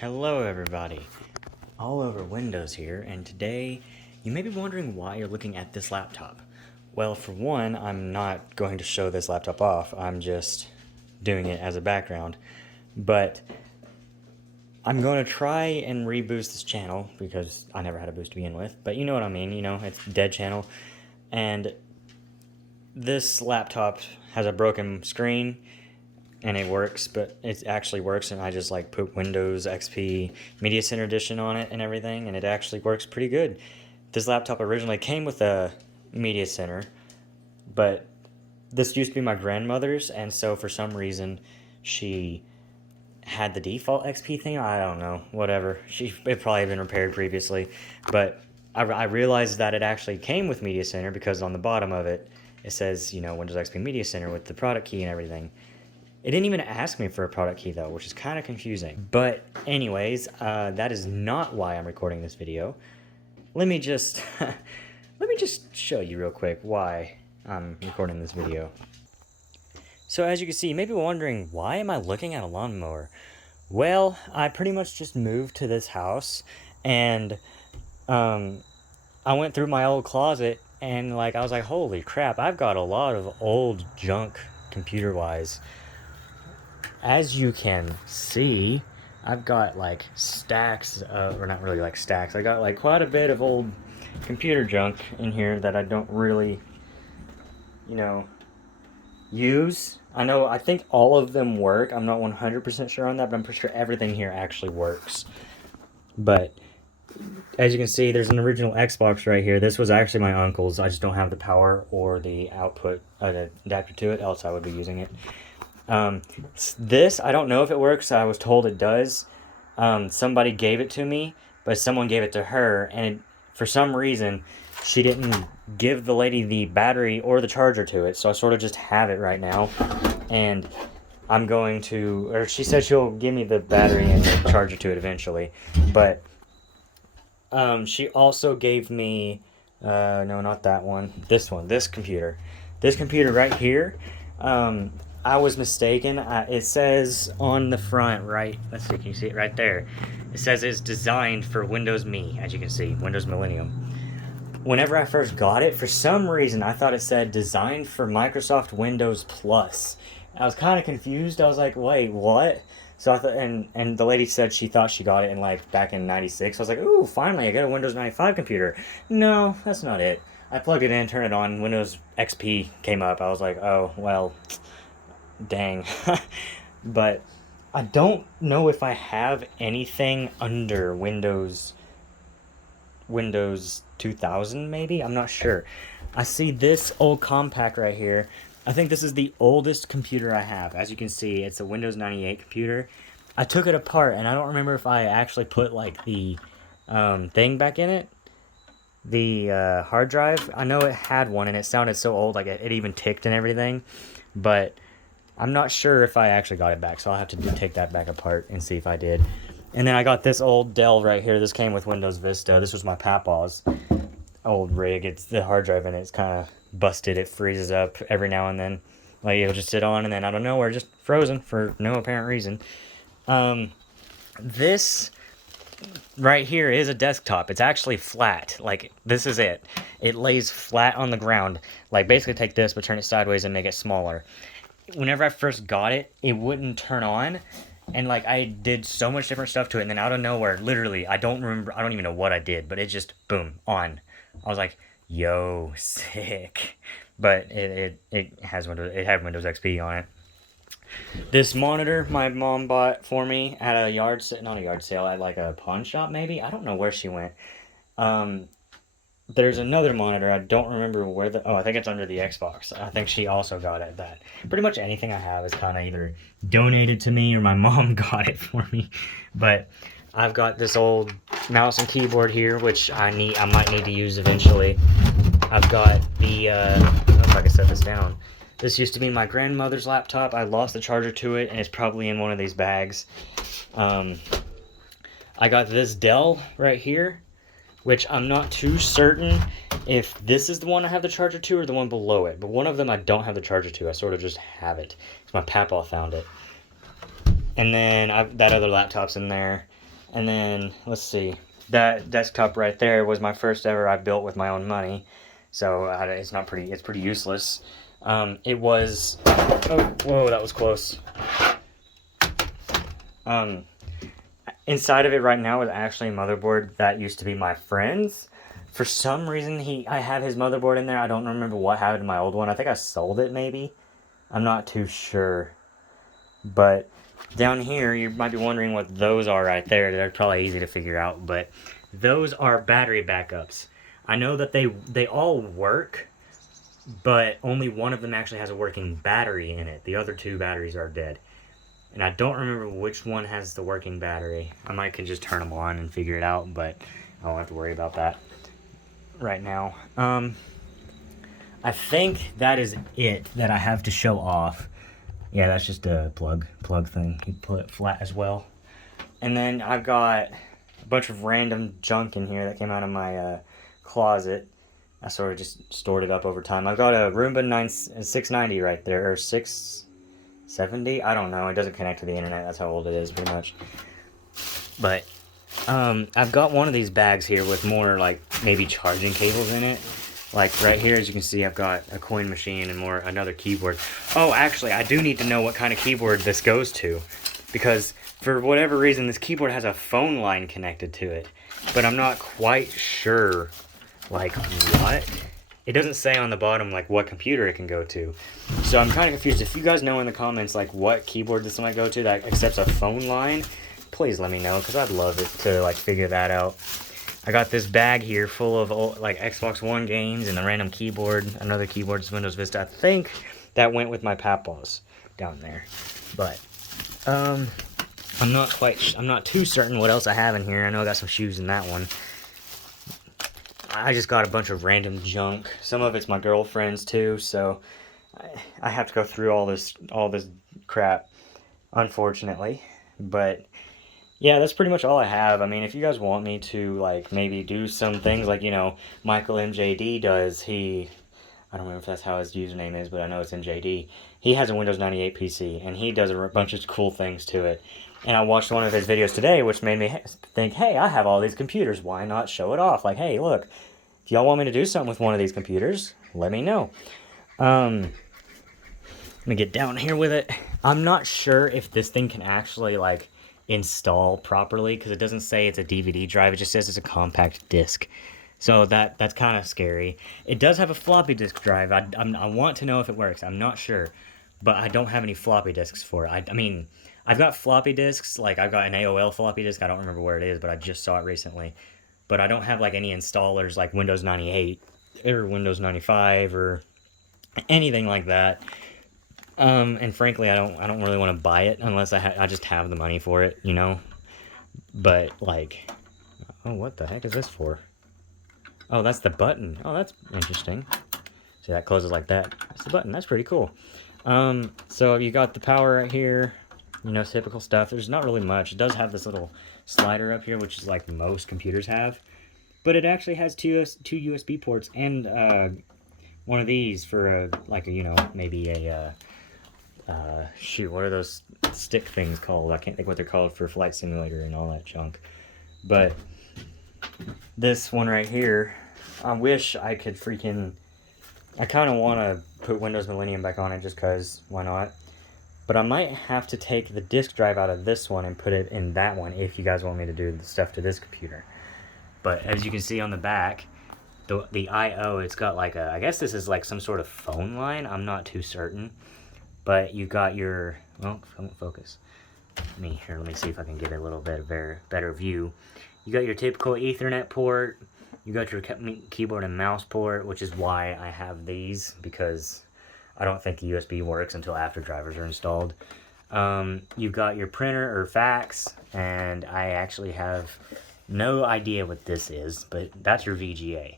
Hello everybody, all over Windows here, and today you may be wondering why you're looking at this laptop. Well, for one, I'm not going to show this laptop off, I'm just doing it as a background, but I'm going to try and reboost this channel because I never had a boost to begin with, but you know what I mean, it's a dead channel, and this laptop has a broken screen and it works, but it actually works, and I just like put Windows XP Media Center Edition on it and everything, and it actually works pretty good. This laptop originally came with a Media Center, but this used to be my grandmother's, and so for some reason she had the default XP thing. I don't know, whatever. It probably had been repaired previously, but I realized that it actually came with Media Center because on the bottom of it, it says, Windows XP Media Center with the product key and everything. It didn't even ask me for a product key though, which is kind of confusing. But anyways, that is not why I'm recording this video. Let me just show you real quick why I'm recording this video. So as you can see, you may be wondering, why am I looking at a lawnmower? Well, I pretty much just moved to this house, and I went through my old closet, and I was like, holy crap, I've got a lot of old junk computer-wise. As you can see, I've got stacks of, or not really stacks, I got quite a bit of old computer junk in here that I don't really, use. I think all of them work. I'm not 100% sure on that, but I'm pretty sure everything here actually works. But as you can see, there's an original Xbox right here. This was actually my uncle's. I just don't have the power or the output adapter to it, else I would be using it. This, I don't know if it works. I was told it does. Somebody gave it to me, but someone gave it to her, and for some reason, she didn't give the lady the battery or the charger to it, so I sort of just have it right now, and I'm going to, or she said she'll give me the battery and the charger to it eventually, but, she also gave me, no, not that one, this computer right here. I was mistaken. It says on the front, right? Let's see, can you see it right there? It says it's designed for Windows Me, as you can see, Windows Millennium. Whenever I first got it, for some reason, I thought it said designed for Microsoft Windows Plus. I was kind of confused. I was like, wait, what? So I thought, and the lady said she thought she got it in back in '96. I was like, ooh, finally, I got a Windows 95 computer. No, that's not it. I plugged it in, turned it on, Windows XP came up. I was like, oh, well, dang. But I don't know if I have anything under Windows 2000 maybe. I'm not sure. I see this old compact right here. I think this is the oldest computer I have. As you can see, it's a Windows 98 computer. I took it apart, and I don't remember if I actually put the thing back in it, the hard drive. I know it had one, and it sounded so old, it even ticked and everything, but I'm not sure if I actually got it back, so I'll have to take that back apart and see if I did. And then I got this old Dell right here. This came with Windows Vista. This was my papa's old rig. It's the hard drive in it's kind of busted. It freezes up every now and then. It'll just sit on, and then out of nowhere, just frozen for no apparent reason. This right here is a desktop. It's actually flat. This is it. It lays flat on the ground. Basically take this, but turn it sideways and make it smaller. Whenever I first got it, it wouldn't turn on, and I did so much different stuff to it, and then out of nowhere, literally, I don't even know what I did, but it just, boom, on. I was like, yo, sick. But it had Windows XP on it. This monitor my mom bought for me at a not a yard sale, at a pawn shop maybe? I don't know where she went. There's another monitor, I don't remember where I think it's under the Xbox. I think she also got it that. Pretty much anything I have is kind of either donated to me or my mom got it for me. But I've got this old mouse and keyboard here, which I might need to use eventually. I've got the, I don't know if I can set this down. This used to be my grandmother's laptop. I lost the charger to it, and it's probably in one of these bags. I got this Dell right here, which I'm not too certain if this is the one I have the charger to or the one below it. But one of them I don't have the charger to. I sort of just have it. My papa found it. And then that other laptop's in there. And then, let's see, that desktop right there was my first ever I built with my own money. So it's pretty useless. It was, oh, whoa, that was close. Inside of it right now is actually a motherboard that used to be my friend's. For some reason, I have his motherboard in there. I don't remember what happened to my old one. I think I sold it, maybe. I'm not too sure. But down here, you might be wondering what those are right there. They're probably easy to figure out, but those are battery backups. I know that they all work, but only one of them actually has a working battery in it. The other two batteries are dead. And I don't remember which one has the working battery. I might can just turn them on and figure it out, but I don't have to worry about that right now. I think that is it that I have to show off. Yeah, that's just a plug thing. You put it flat as well. And then I've got a bunch of random junk in here that came out of my closet. I sort of just stored it up over time. I've got a Roomba 690 right there, or 670. I don't know. It doesn't connect to the internet. That's how old it is, pretty much. But I've got one of these bags here with more like maybe charging cables in it. Like right here, as you can see, I've got a coin machine and another keyboard. Oh, actually, I do need to know what kind of keyboard this goes to, because for whatever reason, this keyboard has a phone line connected to it, but I'm not quite sure, like, what? It doesn't say on the bottom, like, what computer it can go to. So I'm kind of confused. If you guys know in the comments, like, what keyboard this might go to that accepts a phone line, please let me know, because I'd love it to, like, figure that out. I got this bag here full of old, like, Xbox One games and a random keyboard. Another keyboard is Windows Vista. I think that went with my Papa's down there. But, I'm not too certain what else I have in here. I know I got some shoes in that one. I just got a bunch of random junk. Some of it's my girlfriend's too, so I have to go through all this crap, unfortunately. But yeah, that's pretty much all I have. I mean, if you guys want me to, like, maybe do some things like, you know, Michael MJD does, I don't remember if that's how his username is, but I know it's MJD. He has a Windows 98 PC, and he does a bunch of cool things to it. And I watched one of his videos today, which made me think, hey, I have all these computers. Why not show it off? Like, hey, look, if y'all want me to do something with one of these computers, let me know. Let me get down here with it. I'm not sure if this thing can actually, like, install properly, because it doesn't say it's a DVD drive. It just says it's a compact disc. So that's kind of scary. It does have a floppy disk drive. I want to know if it works. I'm not sure, but I don't have any floppy disks for it. I mean, I've got floppy disks. Like, I've got an AOL floppy disk. I don't remember where it is, but I just saw it recently. But I don't have, like, any installers like Windows 98 or Windows 95 or anything like that. And frankly, I don't really want to buy it unless I just have the money for it, you know. But, like, oh, what the heck is this for? Oh, that's the button. Oh, that's interesting. See, that closes like that. That's the button. That's pretty cool. So you got the power right here. You know, typical stuff. There's not really much. It does have this little slider up here, which is like most computers have. But it actually has two USB ports and one of these for you know, maybe a shoot, what are those stick things called? I can't think what they're called for Flight Simulator and all that junk. But this one right here, I wish I could I kind of want to put Windows Millennium back on it just because, why not? But I might have to take the disk drive out of this one and put it in that one if you guys want me to do the stuff to this computer. But as you can see on the back, the I/O, it's got like I guess this is like some sort of phone line. I'm not too certain. But you got your, well, don't focus. Let me see if I can get a little bit of better view. You got your typical Ethernet port. You got your keyboard and mouse port, which is why I have these, because I don't think USB works until after drivers are installed. You've got your printer or fax, and I actually have no idea what this is, but that's your VGA.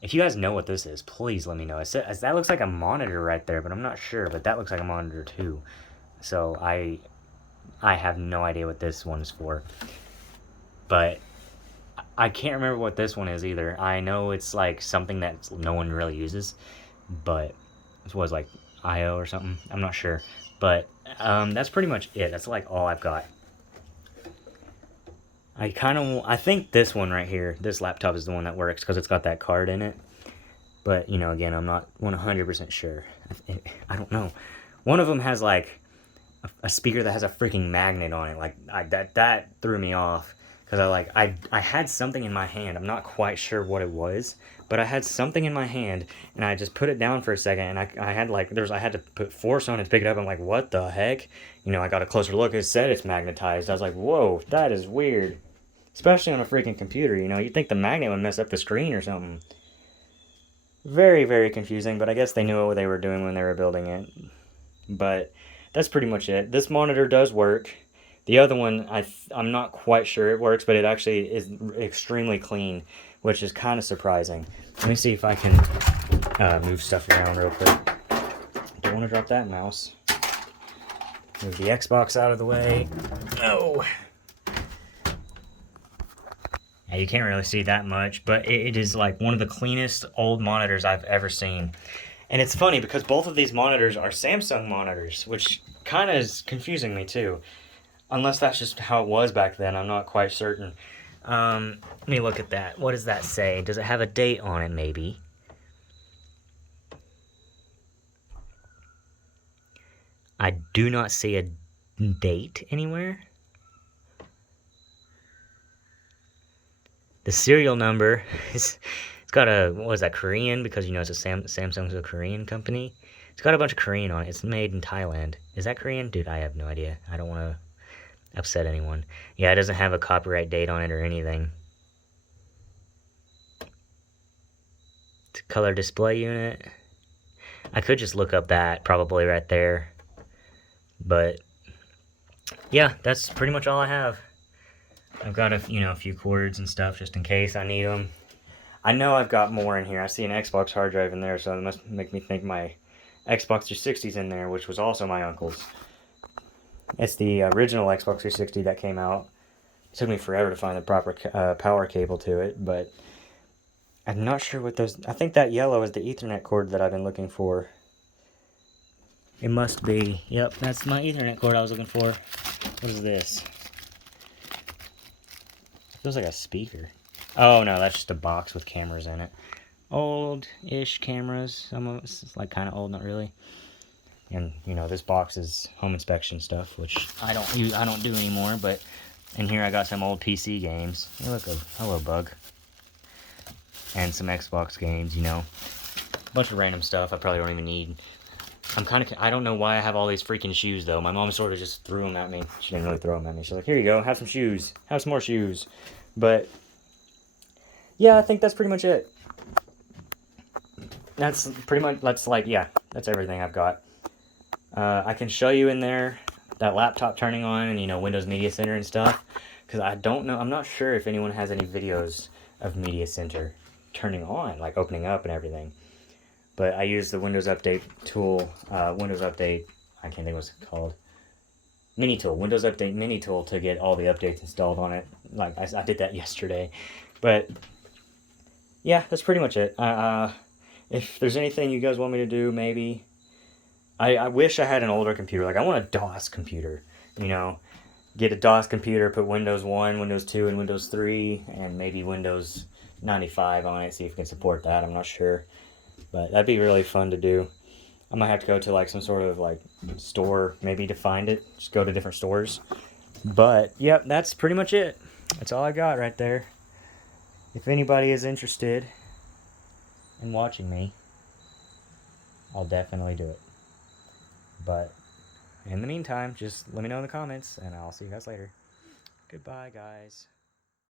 If you guys know what this is, please let me know. That looks like a monitor right there, but I'm not sure. But that looks like a monitor too. So I have no idea what this one is for. But I can't remember what this one is either. I know it's like something that no one really uses. But this was like I/O or something. I'm not sure. But that's pretty much it. That's like all I've got. I think this one right here, this laptop is the one that works because it's got that card in it. But, you know, again, I'm not 100% sure. I don't know. One of them has, like, a speaker that has a freaking magnet on it. Like, that threw me off. Because I had something in my hand. I'm not quite sure what it was. But I had something in my hand, and I just put it down for a second, and I had to put force on it to pick it up. I'm like, what the heck? You know, I got a closer look. It said it's magnetized. I was like, whoa, that is weird. Especially on a freaking computer, you know. You'd think the magnet would mess up the screen or something. Very, very confusing, but I guess they knew what they were doing when they were building it. But that's pretty much it. This monitor does work. The other one, I'm not quite sure it works, but it actually is extremely clean, which is kind of surprising. Let me see if I can move stuff around real quick. Don't want to drop that mouse. Move the Xbox out of the way. No. Yeah, you can't really see that much, but it is like one of the cleanest old monitors I've ever seen. And it's funny because both of these monitors are Samsung monitors, which kind of is confusing me too. Unless that's just how it was back then, I'm not quite certain. Let me look at that. What does that say? Does it have a date on it, maybe? I do not see a date anywhere. The serial number is, it's got a, what was that, Korean? Because, you know, it's a Samsung's a Korean company. It's got a bunch of Korean on it. It's made in Thailand. Is that Korean? Dude, I have no idea. I don't want to upset anyone. Yeah, it doesn't have a copyright date on it or anything. It's a color display unit. I could just look up that probably right there. But yeah, that's pretty much all I have. I've got a few cords and stuff just in case I need them. I know I've got more in here. I see an Xbox hard drive in there, so it must make me think my Xbox 360's in there, which was also my uncle's. It's the original Xbox 360 that came out. It took me forever to find the proper power cable to it, but I'm not sure what those... I think that yellow is the Ethernet cord that I've been looking for. It must be. Yep, that's my Ethernet cord I was looking for. What is this? It feels like a speaker. Oh, no, that's just a box with cameras in it. Old-ish cameras. Some of it's like kind of old, not really. And, you know, this box is home inspection stuff, which I don't do anymore, but in here I got some old PC games. Hey, look, hello, bug. And some Xbox games, you know. A bunch of random stuff I probably don't even need. I don't know why I have all these freaking shoes, though. My mom sort of just threw them at me. She didn't really throw them at me. She's like, here you go, have some shoes. Have some more shoes. But, yeah, I think that's pretty much it. That's everything I've got. I can show you in there that laptop turning on and, you know, Windows Media Center and stuff. Because I don't know, I'm not sure if anyone has any videos of Media Center turning on, like opening up and everything. But I use the Windows Update tool, I can't think what it's called. Mini Tool, Windows Update Mini Tool to get all the updates installed on it. Like, I did that yesterday. But, yeah, that's pretty much it. If there's anything you guys want me to do, maybe... I wish I had an older computer. Like, I want a DOS computer, you know. Get a DOS computer, put Windows 1, Windows 2, and Windows 3, and maybe Windows 95 on it, see if it can support that. I'm not sure. But that'd be really fun to do. I might have to go to, like, some sort of, like, store, maybe, to find it. Just go to different stores. But, yep, that's pretty much it. That's all I got right there. If anybody is interested in watching me, I'll definitely do it. But in the meantime, just let me know in the comments, and I'll see you guys later. Goodbye, guys.